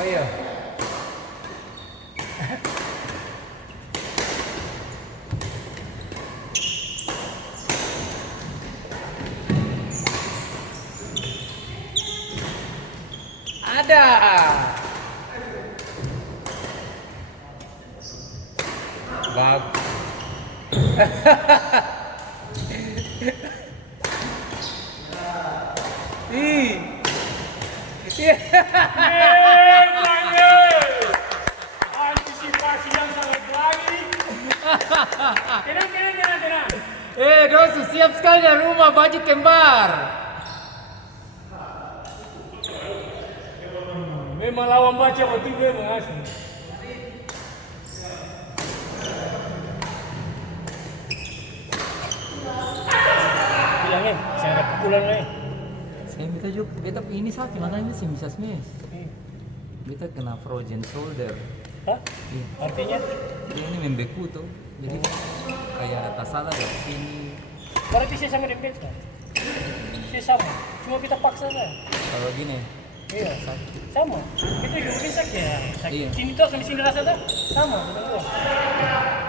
Oh iya. Ada. Bag. Ih. Antisipasi yang sangat baik. Tenang. Dosu siap sekali dari rumah baju kembar. Memang lawan baca waktu memang asli. Bilangnya, saya ada pukulan nih. Saya minta juga, beta ini sakit makanya sih bisa smash. Beta kena frozen shoulder. Hah? Iya. Artinya? Ini membeku tuh. Jadi kayak ada tasalah dari sini. Berarti saya sama dengan beta. Saya sama. Cuma kita paksa saja. Kalau gini, Iya. sakit. Sama. Kita juga mungkin sakit ya. Sakit. Iya. Sini tuh sama sini rasa tuh. Sama. Betul.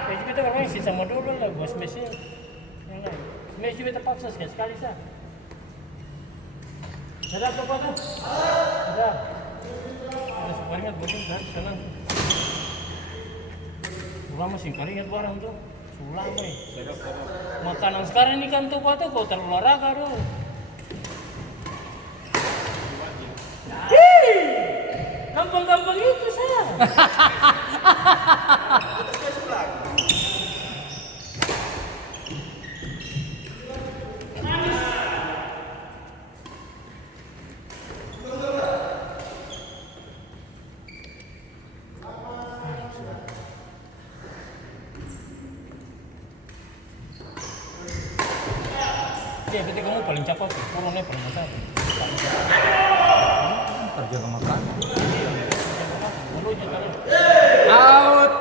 Ya juga kita bermain sih sama dulu lah. Gua smashnya. Smash juga kita paksa sekali sah. Ada apa tuh? Ada. Ada sekeringat bocor kan senang. Lama sih keringat barang tuh. Sulam nih. Makanan sekarang ini kan tuh apa tuh kau terlalu olahraga tuh. Gampang-gampang itu saya. Ya, berarti kamu paling cepat tuh, turunnya paling besar. Terjaga makan. Mulutnya kan. Out.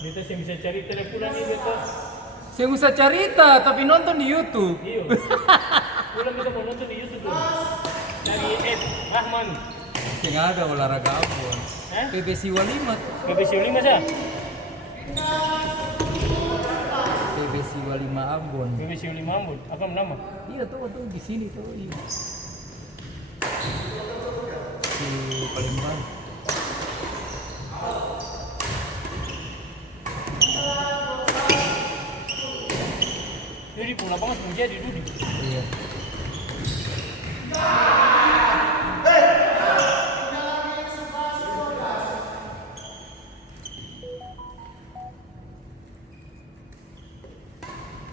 Beta sih bisa cari teleponan ini beta. Saya usah cerita tapi nonton di YouTube. Iya. Pulang kita mau nonton di YouTube tuh. Dari Ed Rahman. Yang ada olahraga Ambon. Hah? PBC Walimat. BBC 5 sah. PBC Walima Ambon. BBC 5 Ambon. Apa nama? Iya tuh di sini tuh. Iya. Di Palembang. Jadi pula banget mau jadi dulu. Iya.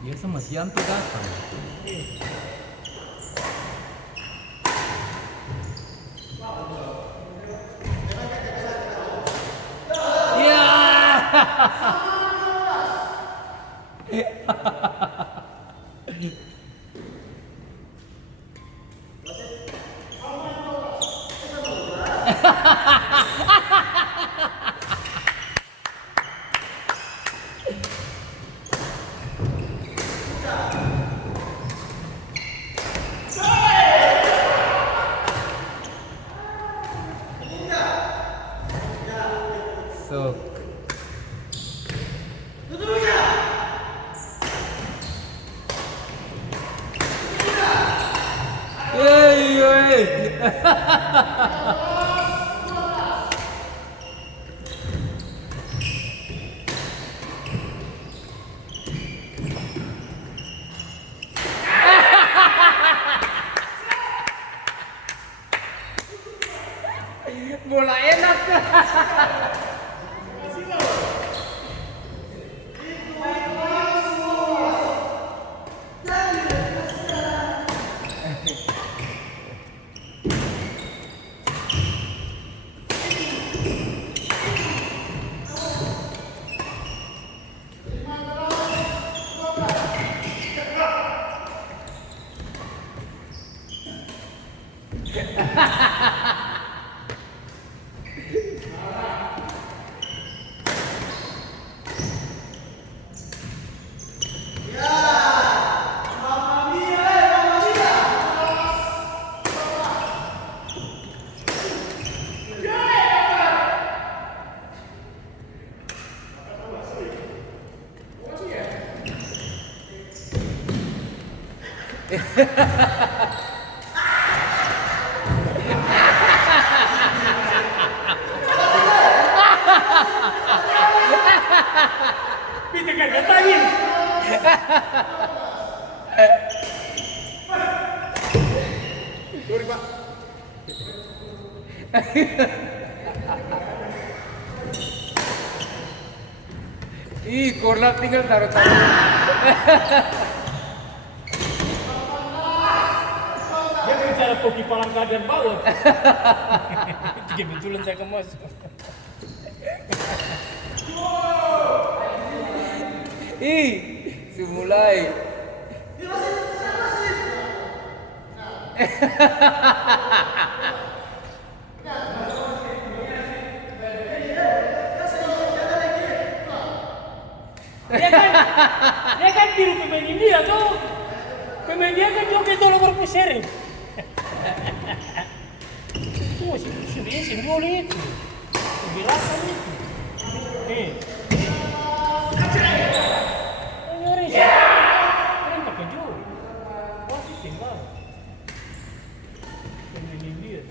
Dia sama si Yanto datang. So. Yeay. Bola enak. Kita kan katain. Sorry, Pak. Ih, corner tinggal taruh-taruh. Dia bicara topi palangka dan bawah. Itu kebetulan saya kemas. Ih, simulai. Dia kan tiru pemain India tuh. Pemain dia kan joget tolong berpusering. Itu masih simbol itu. Gerakan itu. Nih. Ini orang sih. Orang terkejut. Wah, sih tinggal. Pemain India.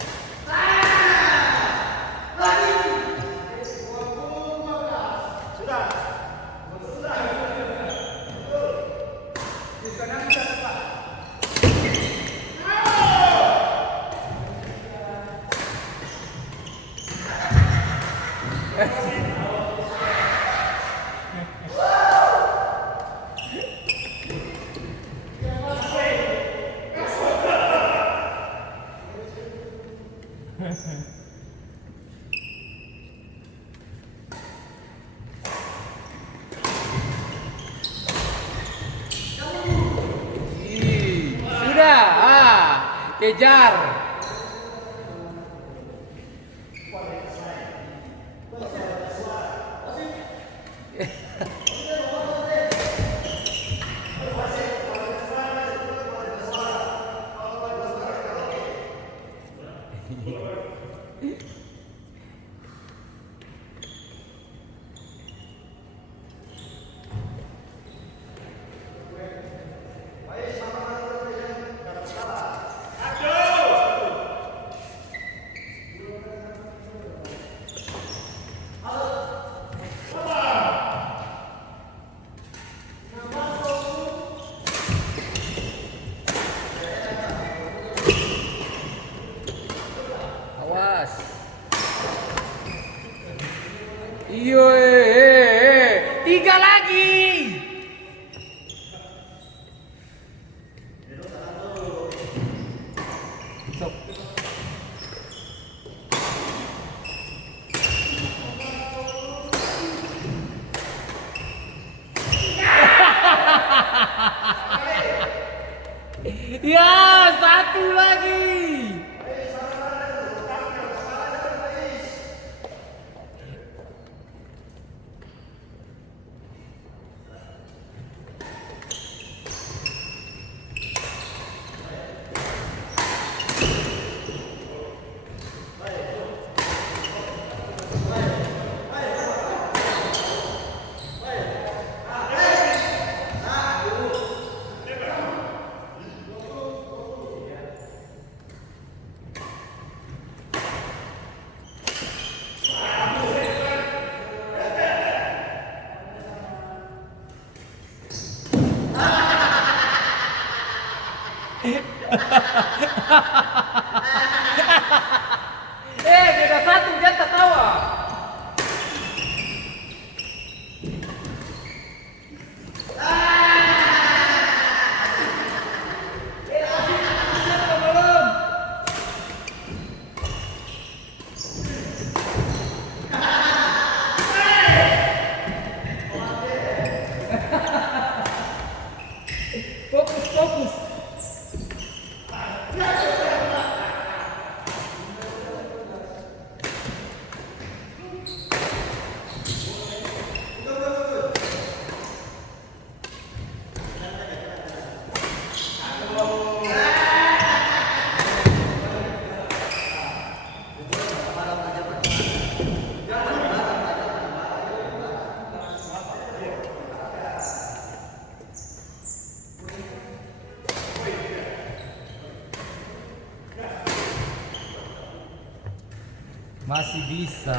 Ih, sudah. Kejar. Awas. Iyo, tiga lagi. Sok. Ya, satu lagi. Masih bisa.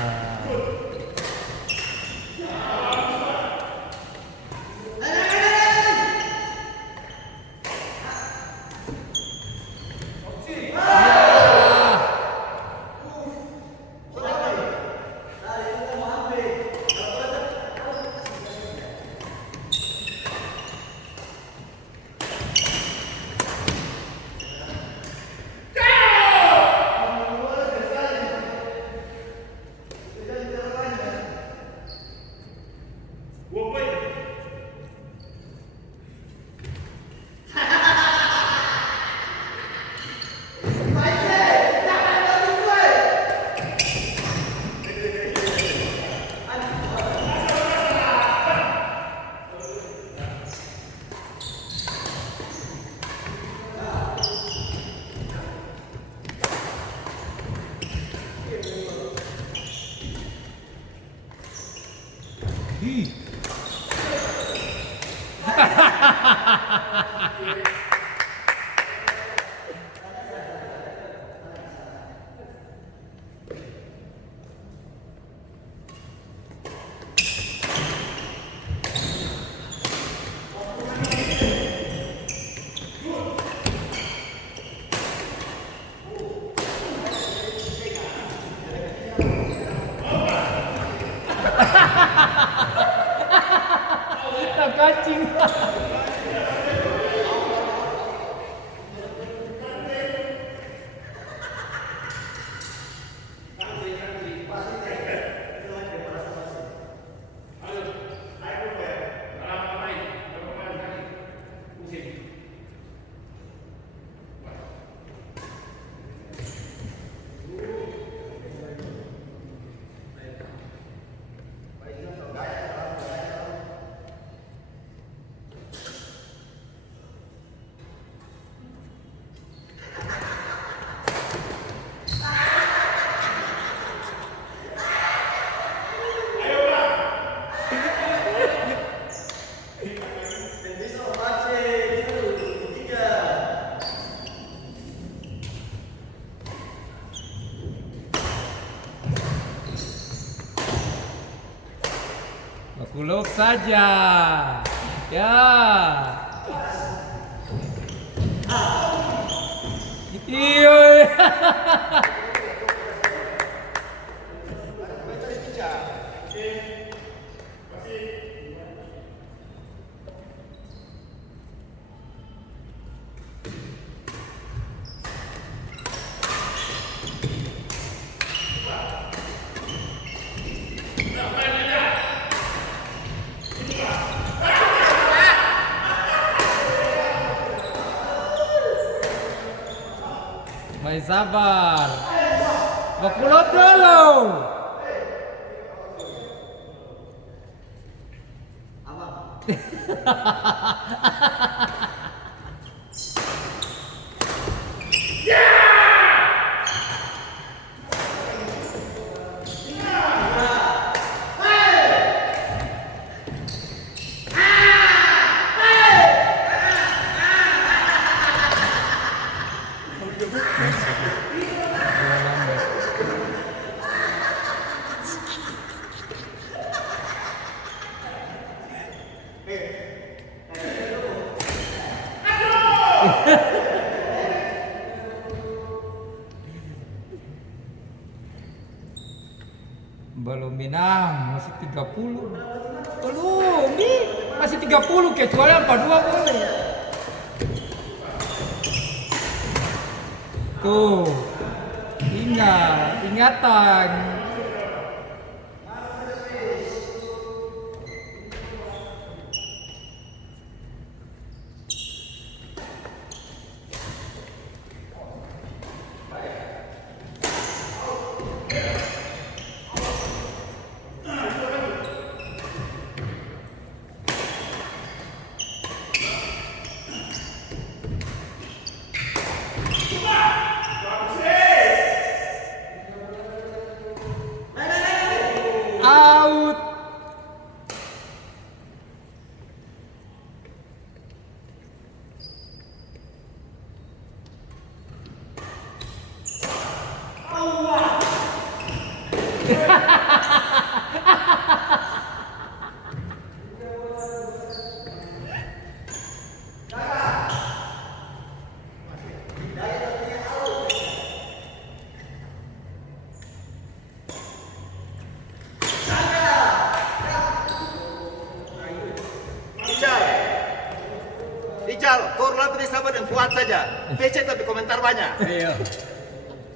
Tak kancing. Kuluk saja. Ya. Iyo. Main sabar. Bakulot dulu. Belum Minang, masih 30. Belum, nih masih 30 kecuali apa dua boleh. Tuh, ingatan. Ijal, kau lebih sabar dan kuat saja. PC tapi komentar banyak. Iya.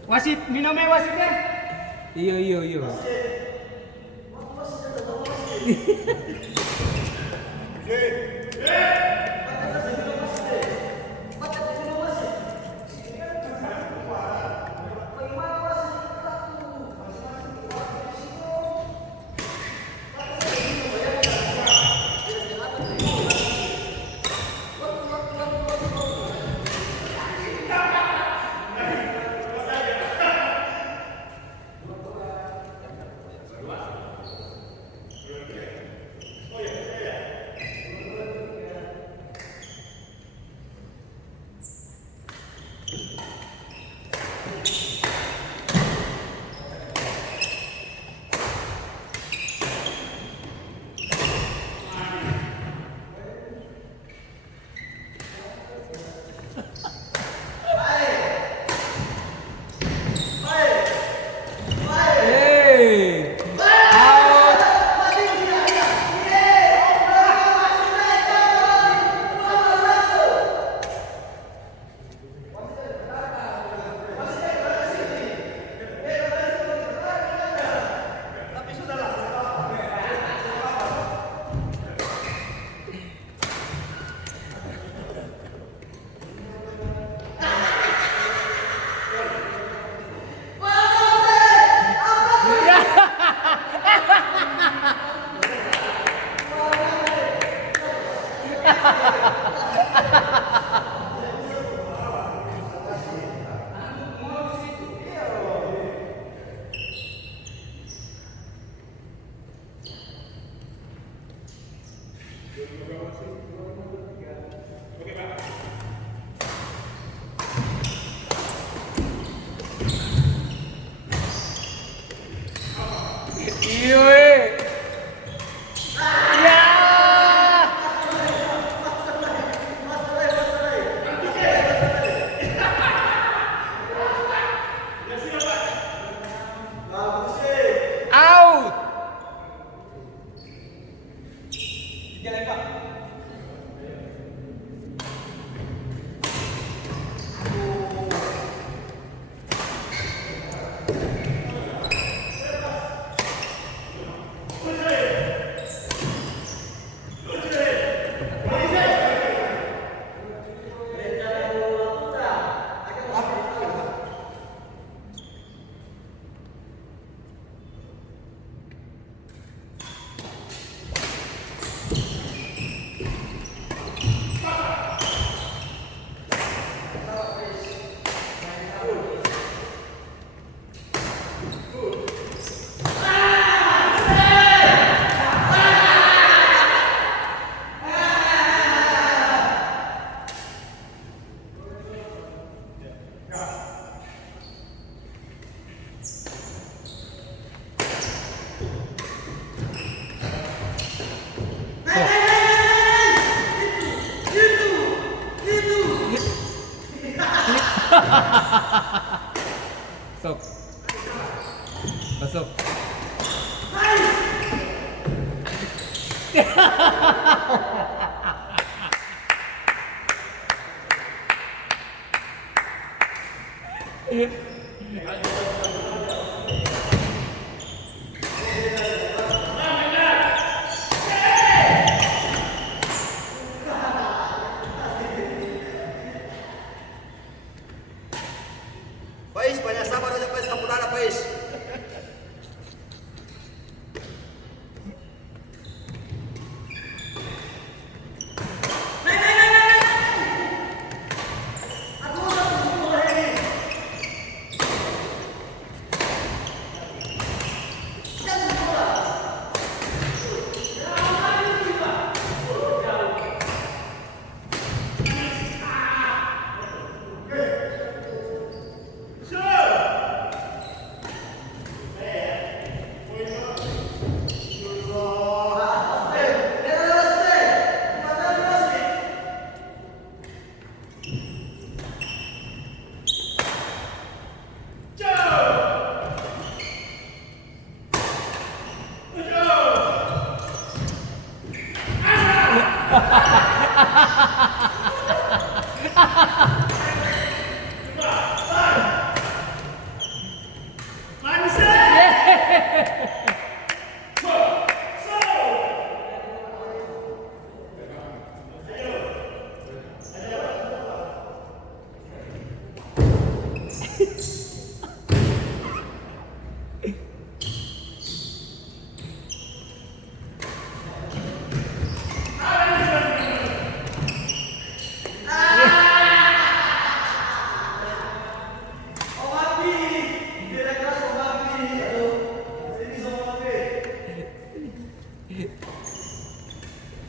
Wasit, minumnya wasitnya. Iya. Hey! Out! Iya. Ya. Out. Masuk. Masuk. Pais, banyak sabar aja Pais, sampurna Pais.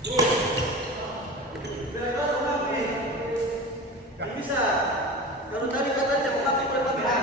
Gak bisa. Kalau tadi katanya mau pakai pameran.